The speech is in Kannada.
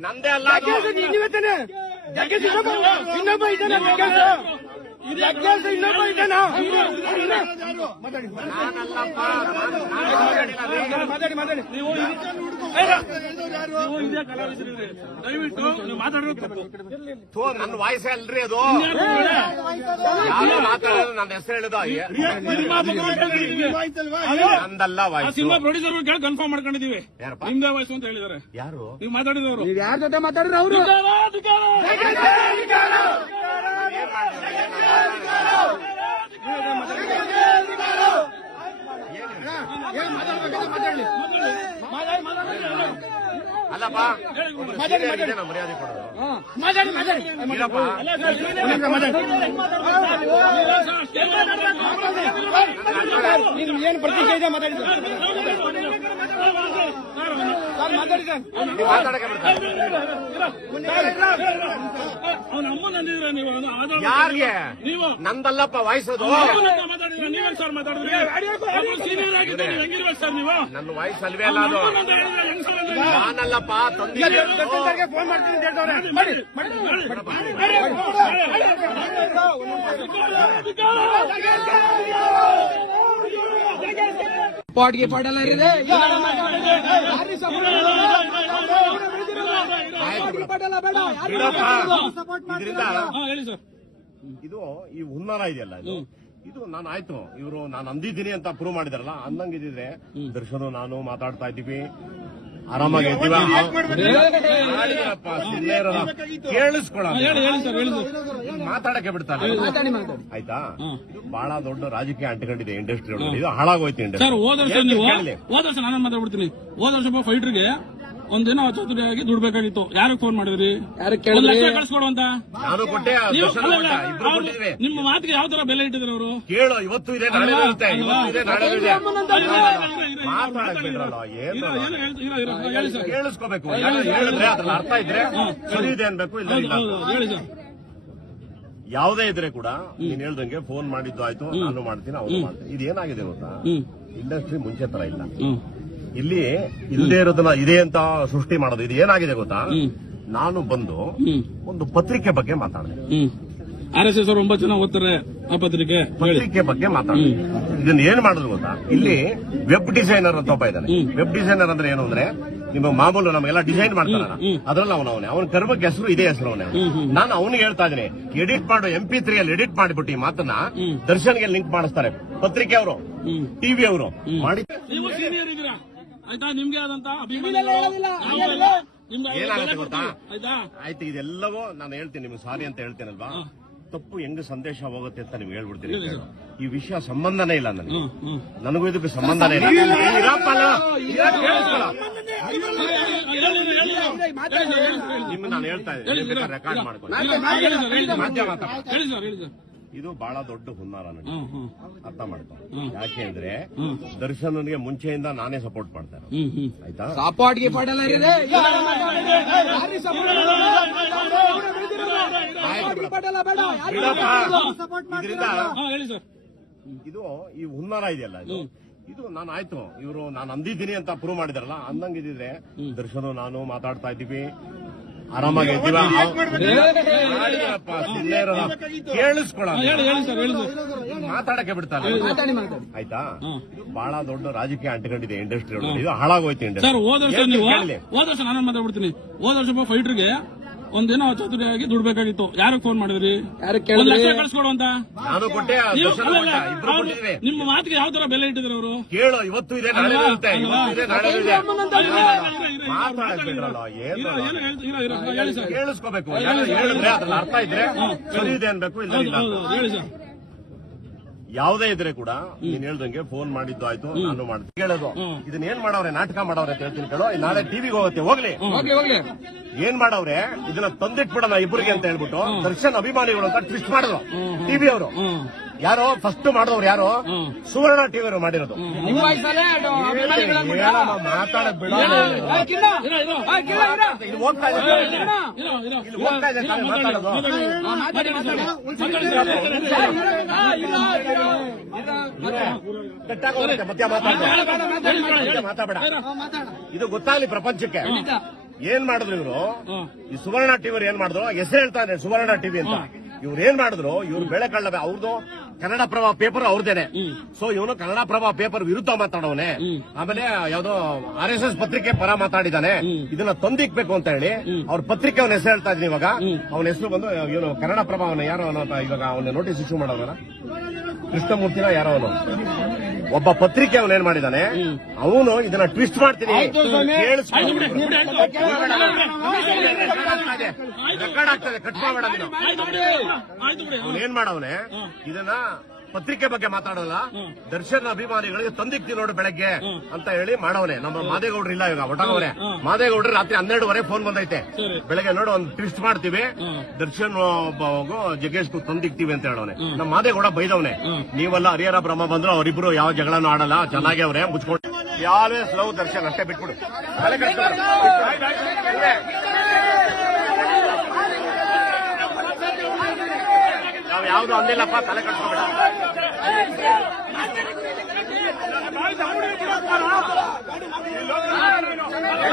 ನಂದೇ ಅಲ್ಲ ಇನ್ನೊಬ್ಬ ಇದ್ದಾನೆ ಮಾತಾಡಿ ನೀವು ದಯವಿಟ್ಟು ನೀವು ಮಾತಾಡೋದು ನನ್ನ ವಾಯ್ಸ್ ಅಲ್ರಿ ಅದು ಯಾರು ಮಾತಾಡೋದು ನನ್ನ ಹೆಸರು ಹೇಳುದು ನಂದಲ್ಲ ವಾಯ್ಸ್ ಸಿನಿಮಾ ಪ್ರೊಡ್ಯೂಸರ್ ಕೇಳಿ ಕನ್ಫರ್ಮ್ ಮಾಡ್ಕೊಂಡಿದೀವಿ ನಿಮ್ದೇ ವಾಯ್ಸ್ ಅಂತ ಹೇಳಿದಾರೆ ಯಾರು ನೀವು ಮಾತಾಡಿದವರು ಯಾರ ಜೊತೆ ಮಾತಾಡಿದ್ರೆ ಅವರು ಅಲ್ಲಪ್ಪ ಮರ್ಯಾದೆ ಕೊಡೋದು ಏನು ಪ್ರತಿಕ್ರಿಯೆ ಇದೆ ಮಾತಾಡಿದ್ರು ಯಾರಿಗೆ ನಂದಲ್ಲಪ್ಪ ವಾಯ್ಸೋದು ನನ್ನ ವಾಯ್ಸ್ ಅಲ್ವೇ ಅಲ್ಲ ಅದು ನಾನಲ್ಲಪ್ಪ ಫೋನ್ ಮಾಡ್ತೀನಿ ಪಾಟ್ಗೆ ಪಾಡಲ್ಲ ಇದು ಈ ಹುನ್ನಾರ ಇದೆಯಲ್ಲ ಇದು ನಾನು ಆಯ್ತು ಇವರು ನಾನು ಅಂದಿದ್ದೀನಿ ಅಂತ ಪ್ರೂವ್ ಮಾಡಿದಾರಲ್ಲ ಅಂದಂಗಿದ್ರೆ ದರ್ಶನ ನಾನು ಮಾತಾಡ್ತಾ ಇದ್ದೀವಿ ಆರಾಮಾಗಿ ಕೇಳಿಸ್ಕೊಳ್ಳ ಮಾತಾಡಕ್ಕೆ ಬಿಡ್ತಾರೆ ಆಯ್ತಾ ಇದು ಬಹಳ ದೊಡ್ಡ ರಾಜಕೀಯ ಅಂಟಿಕೊಂಡಿದೆ ಇಂಡಸ್ಟ್ರಿ ಒಳಗೆ ಇದು ಹಾಳಾಗೋಯ್ತು ಇಂಡಸ್ಟ್ರಿ ಹೋದ ವರ್ಷ ನಾನು ಮಾತಾಡ್ಬಿಡ್ತೀನಿ ಹೋದ ವರ್ಷ ಫೈಟರ್ಗೆ ಒಂದಿನ ಚತುರಿಯಾಗಿ ದುಡ್ಬೇಕಾಗಿತ್ತು ಯಾರಿಗೆ ಫೋನ್ ಮಾಡಿದ್ರಿ ಕಳಿಸ್ಕೊಡುವಂತ ನಾನು ಕೊಟ್ಟೆ ನಿಮ್ಮ ಮಾತಿಗೆ ಯಾವ ತರ ಬೆಲೆ ಇಟ್ಟಿದ್ರು ಅವರು ಕೇಳು ಇವತ್ತು ಇದೆ ನಾಳೆ ಇರುತ್ತೆ ಕೇಳಿಸ್ಕೋಬೇಕು ಹೇಳಿದ್ರೆ ಅದ್ರಲ್ಲಿ ಅರ್ಥ ಇದ್ರೆ ಸರಿ ಇದೆ ಅನ್ಬೇಕು ಇಲ್ಲ ಯಾವುದೇ ಇದ್ರೆ ಕೂಡ ನೀನ್ ಹೇಳ್ದಂಗೆ ಫೋನ್ ಮಾಡಿದ್ದು ಆಯ್ತು ನಾನು ಮಾಡ್ತೀನಿ ಅವ್ರು ಮಾಡ್ತೀನಿ ಇದೇನಾಗಿದೆ ಗೊತ್ತಾ ಇಂಡಸ್ಟ್ರಿ ಮುಂಚೆ ತರ ಇಲ್ಲ ಇಲ್ಲಿ ಇಲ್ಲದೆ ಇರೋದನ್ನ ಇದೆ ಅಂತ ಸೃಷ್ಟಿ ಮಾಡೋದು ಇದು ಏನಾಗಿದೆ ಗೊತ್ತಾ ನಾನು ಬಂದು ಒಂದು ಪತ್ರಿಕೆ ಬಗ್ಗೆ ಮಾತಾಡಿದೆ RSS ಅವರು 9 ಜನ ಓದ್ತಾರೆ ಆ ಪತ್ರಿಕೆ ಬಗ್ಗೆ ಮಾತಾಡಿದೆ ಇದನ್ನ ಏನ್ ಮಾಡಿದ್ರು ಗೊತ್ತಾ ಇಲ್ಲಿ ವೆಬ್ ಡಿಸೈನರ್ ಅಂತ ಒಬ್ಬ ಇದ್ದಾನೆ ವೆಬ್ ಡಿಸೈನರ್ ಅಂದ್ರೆ ಏನು ಅಂದ್ರೆ ನಿಮ್ಮ ಮಾಮೂಲು ನಮಗೆಲ್ಲ ಡಿಸೈನ್ ಮಾಡ್ತಾರ ಅದ್ರಲ್ಲಿ ಅವನ ಕರ್ಮಕ್ಕೆ ಹೆಸರು ಇದೇ ಹೆಸರು ನಾನು ಅವನಿಗೆ ಹೇಳ್ತಾ ಇದ್ದೀನಿ ಎಡಿಟ್ ಮಾಡು MP3 ಅಲ್ಲಿ ಎಡಿಟ್ ಮಾಡಿಬಿಟ್ಟು ಈ ಮಾತನ್ನ ದರ್ಶನ್ಗೆ ಲಿಂಕ್ ಮಾಡಿಸ್ತಾರೆ ಪತ್ರಿಕೆ ಅವರು ಟಿವಿ ಅವರು ಮಾಡಿ ಆಯ್ತಾ ನಿಮ್ಗೆ ಆದಂತ ಏನಾಗುತ್ತೆ ಗೊತ್ತಾ ಆಯ್ತು ಇದೆಲ್ಲವೂ ನಾನು ಹೇಳ್ತೀನಿ ನಿಮ್ಗೆ ಸಾರಿ ಅಂತ ಹೇಳ್ತೇನಲ್ವಾ ತಪ್ಪು ಹೆಂಗ್ ಸಂದೇಶ ಹೋಗುತ್ತೆ ಅಂತ ನಿಮ್ಗೆ ಹೇಳ್ಬಿಡ್ತೀನಿ ಈ ವಿಷಯ ಸಂಬಂಧನೇ ಇಲ್ಲ ನನಗೆ ನನಗೂ ಇದಕ್ಕೆ ಸಂಬಂಧನೇ ಇಲ್ಲ ನಿಮ್ಗೆ ನಾನು ಹೇಳ್ತಾ ಇದ್ದೀನಿ ರೆಕಾರ್ಡ್ ಮಾಡ್ಕೊಂಡು ಇದು ಬಹಳ ದೊಡ್ಡ ಹುನ್ನಾರ ನನಗೆ ಅರ್ಥ ಮಾಡ್ಕೊ ಯಾಕೆ ಅಂದ್ರೆ ದರ್ಶನ್ಗೆ ಮುಂಚೆಯಿಂದ ನಾನೇ ಸಪೋರ್ಟ್ ಮಾಡ್ತೇನೆ ಆಯ್ತಾ ಇದು ಈ ಹುನ್ನಾರ ಇದೆಯಲ್ಲ ಇದು ನಾನು ಆಯ್ತು ಇವರು ನಾನು ಅಂದಿದ್ದೀನಿ ಅಂತ ಪ್ರೂವ್ ಮಾಡಿದಾರಲ್ಲ ಅಂದಂಗಿದ್ರೆ ದರ್ಶನ ನಾನು ಮಾತಾಡ್ತಾ ಇದ್ದೀವಿ ಆರಾಮಾಗಿ ಕೇಳಿಸ್ಕೊಳ್ಳ ಮಾತಾಡಕ್ಕೆ ಬಿಡ್ತಾರೆ ಆಯ್ತಾ ಇದು ಬಹಳ ದೊಡ್ಡ ರಾಜಕೀಯ ಅಂಟಿಕೊಂಡಿದೆ ಇಂಡಸ್ಟ್ರಿ ಒಳಗೆ ಇದು ಹಾಳಾಗೋಯ್ತು ಇಂಡಸ್ಟ್ರಿ ಹೋದ ವರ್ಷ ನಾನು ಮಾತಾಡ್ಬಿಡ್ತೀನಿ ಹೋದ ವರ್ಷ ಫೈಟರ್ಗೆ ಒಂದಿನ ಚತುರಿಯಾಗಿ ದುಡ್ಬೇಕಾಗಿತ್ತು ಯಾರಿಗೆ ಫೋನ್ ಮಾಡಿದ್ರಿ ಕಳಿಸ್ಕೊಡುವಂತ ನಾನು ಕೊಟ್ಟೆ ನಿಮ್ಮ ಮಾತಿಗೆ ಯಾವ ತರ ಬೆಲೆ ಇಟ್ಟಿದ್ರು ಅವರು ಕೇಳು ಇವತ್ತು ಇದೆ ನಾಳೆ ಇರುತ್ತೆ ಕೇಳಿಸ್ಕೋಬೇಕು ಹೇಳಿದ್ರೆ ಅದ್ರಲ್ಲಿ ಅರ್ಥ ಇದ್ರೆ ಸರಿ ಇದೆ ಅನ್ಬೇಕು ಇಲ್ಲ ಯಾವುದೇ ಇದ್ರೆ ಕೂಡ ನೀನ್ ಹೇಳ್ದಂಗೆ ಫೋನ್ ಮಾಡಿದ್ದು ಆಯ್ತು ನಾನು ಮಾಡ್ತೀನಿ ಕೇಳೋದು ಇದನ್ನ ಏನ್ ಮಾಡವ್ರೆ ನಾಟಕ ಮಾಡವ್ರೆ ಅಂತ ಹೇಳ್ತೀನಿ ಕೇಳೋ ನಾಳೆ ಟಿವಿಗೆ ಹೋಗುತ್ತೆ ಹೋಗ್ಲಿ ಏನ್ ಮಾಡವ್ರೆ ಇದನ್ನ ತಂದಿಟ್ಬಿಡೋಣ ಇಬ್ಬರಿಗೆ ಅಂತ ಹೇಳ್ಬಿಟ್ಟು ದರ್ಶನ್ ಅಭಿಮಾನಿಗಳು ಅಂತ ಟ್ವಿಸ್ಟ್ ಮಾಡಿದ್ರು ಟಿವಿ ಅವರು ಯಾರೋ ಫಸ್ಟ್ ಮಾಡಿದವ್ರು ಯಾರು? ಸುವರ್ಣ ಟಿವಿ ಅವರು ಮಾಡಿರೋದು. ಮಾತಾಡಕ್ ಬಿಡ. ಇದು ಹೋಗ್ತಾ ಇದೆ ಮಾತಾಡೋದು. ಮಧ್ಯ ಮಾತಾಡ. ಇದು ಗೊತ್ತಾಗ್ಲಿ ಪ್ರಪಂಚಕ್ಕೆ. ಏನ್ ಮಾಡಿದ್ರು ಇವರು? ಈ ಸುವರ್ಣ ಟಿವಿ ಏನ್ ಮಾಡಿದ್ರು? ಹೆಸರು ಹೇಳ್ತಾ ಇದ್ದಾರೆ ಸುವರ್ಣ ಟಿವಿ ಅಂತ. ಇವ್ರು ಏನ್ ಮಾಡಿದ್ರು? ಇವ್ರು ಬೆಳೆ ಕಳ್ಳ ಅವ್ರದ್ದು ಕನ್ನಡ ಪ್ರಭ ಪೇಪರ್ ಅವ್ರದೇನೆ. ಸೊ ಇವನು ಕನ್ನಡ ಪ್ರಭ ಪೇಪರ್ ವಿರುದ್ಧ ಮಾತಾಡೋನೆ. ಆಮೇಲೆ ಯಾವ್ದೋ RSS ಪತ್ರಿಕೆ ಪರ ಮಾತಾಡಿದಾನೆ. ಇದನ್ನ ತಂದಿಕ್ಬೇಕು ಅಂತ ಹೇಳಿ ಅವ್ರ ಪತ್ರಿಕೆ ಅವನ ಹೆಸರು ಹೇಳ್ತಾ ಇದ್ದೀನಿ. ಇವಾಗ ಅವನ ಹೆಸರು ಬಂದು ಇವನು ಕನ್ನಡ ಪ್ರಭ ಅವನ ಯಾರೋ ಇವಾಗ ಅವನ ನೋಟಿಸ್ ಇಶ್ಯೂ ಮಾಡೋನ ಕೃಷ್ಣಮೂರ್ತಿನ ಯಾರೋ ಅವನು ಒಬ್ಬ ಪತ್ರಿಕೆ ಅವನು ಏನ್ ಮಾಡಿದಾನೆ? ಅವನು ಇದನ್ನ ಟ್ವಿಸ್ಟ್ ಮಾಡ್ತೀನಿ ರೆಕಾರ್ಡ್ ಆಗ್ತದೆ, ಕಟ್ ಮಾಡಬೇಡ. ಅವನು ಏನ್ ಮಾಡವನೆ? ಇದನ್ನ ಪತ್ರಿಕೆ ಬಗ್ಗೆ ಮಾತಾಡೋಲ್ಲ, ದರ್ಶನ್ ಅಭಿಮಾನಿಗಳಿಗೆ ತಂದಿಕ್ತಿ ನೋಡು ಬೆಳಗ್ಗೆ ಅಂತ ಹೇಳಿ ಮಾಡವನೆ. ನಮ್ಮ ಮಾದೇಗೌಡ್ರು ಇಲ್ಲ ಇವಾಗ ಒಟ್ಟಾಗವ್ರೆ. ಮಾದೇಗೌಡ್ರು ರಾತ್ರಿ 12:30 ಫೋನ್ ಬಂದೈತೆ, ಬೆಳಗ್ಗೆ ನೋಡು ಒಂದು ಟ್ವಿಸ್ಟ್ ಮಾಡ್ತೀವಿ, ದರ್ಶನ್ ಜಗ್ಗೇಶ್ ತಂದಿಕ್ತಿವಿ ಅಂತ ಹೇಳೋನೆ. ನಮ್ಮ ಮಾದೇಗೌಡ ಬೈದವನೆ, ನೀವೆಲ್ಲ ಹರಿಹರ ಬ್ರಹ್ಮ ಬಂದ್ರು ಅವರಿಬ್ರು ಯಾವ ಜಗಳನೂ ಆಡಲ್ಲ, ಚೆನ್ನಾಗಿ ಅವ್ರೆ ಮುಚ್ಕೊಂಡು ಆಲ್ವೇಸ್ ಲವ್ ದರ್ಶನ್ ಅಷ್ಟೇ ಬಿಟ್ಬಿಡು. ನಾವ್ ಯಾವ್ದು ಅಂದಿಲ್ಲಪ್ಪ, ತಲೆ ಕಟ್ಸ್ಕೊಬೇಡ.